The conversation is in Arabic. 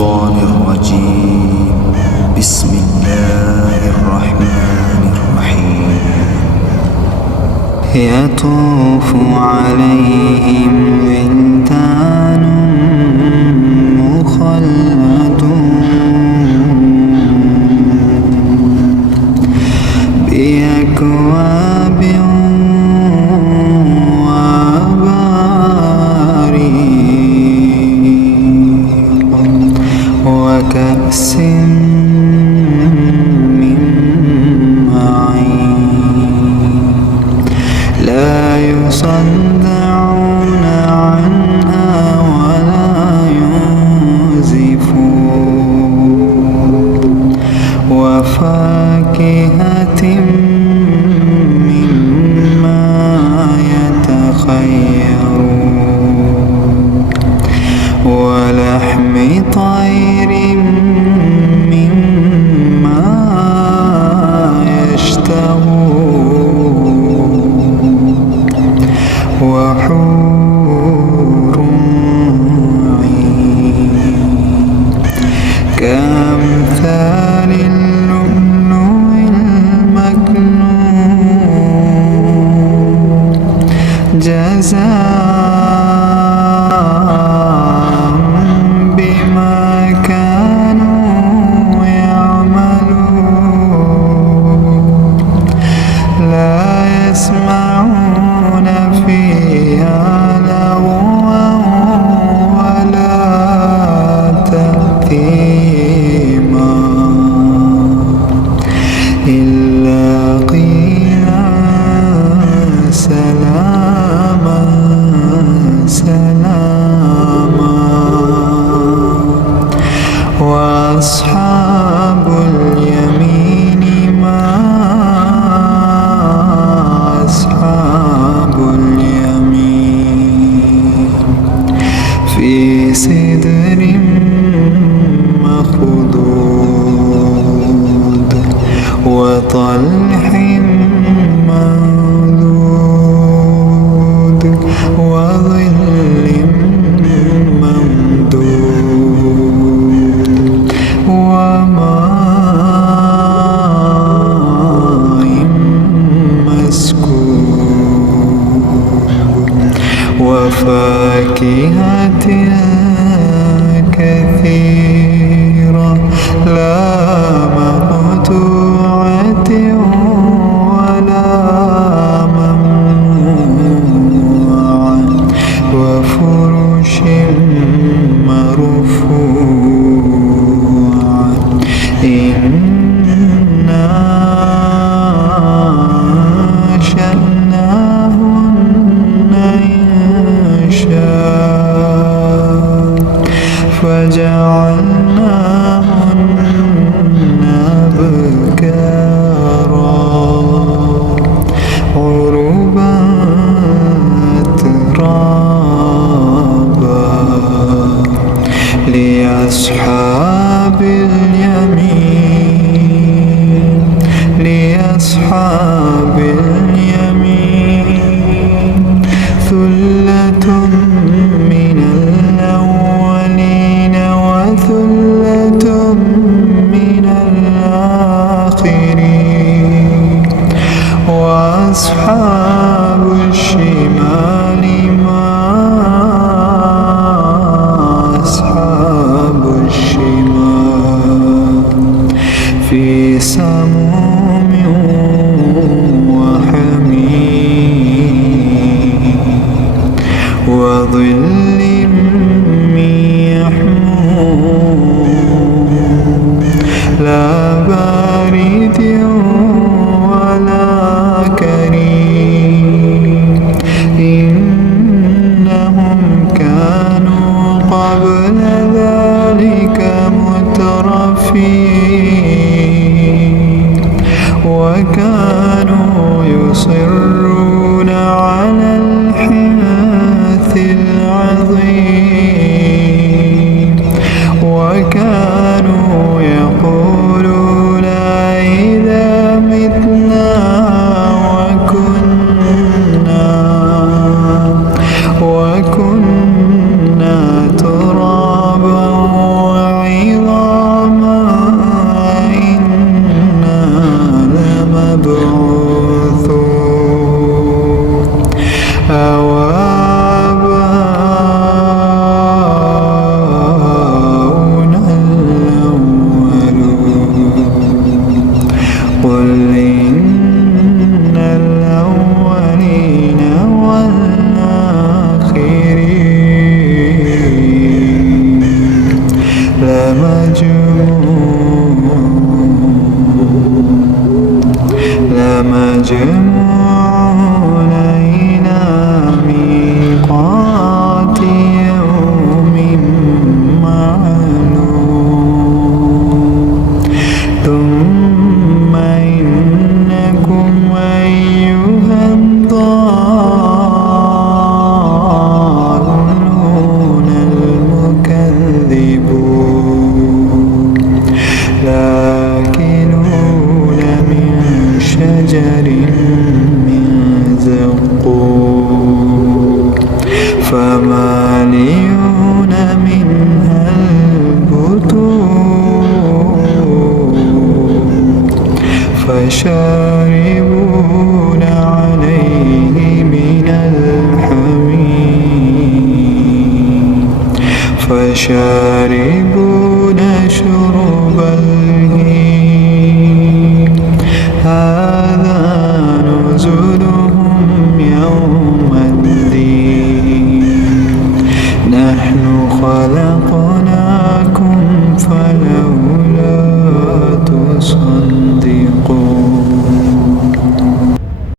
الشيطان الرجيم. بسم الله الرحمن الرحيم. يطوف عليهم ولدان مخلدون بأكواب وأباريق وكأس من معين لا يصدعون عنها ولا ينزفون وفاكهة مما يتخيرون ولحم طير مما يشتهون وحور عين كأمثال اللؤلؤ المكنون جزاء بما كانوا يعملون لا يسمعون فيها لغوا ولا تأثيما إلا قيلا سلاما سلاما. وأصحاب اليمين ما أصحاب اليمين في سدر مخضود وطلح ممدود وظل ممدود وماء مسكوب وفاكهة كثيرة لا مقطوعة ولا ممنوعة وفرش مرفوعة إنا أنشأناهن إنشاء فمالئون منها البطون فشاربون عليه من الحميم فشاربون شرب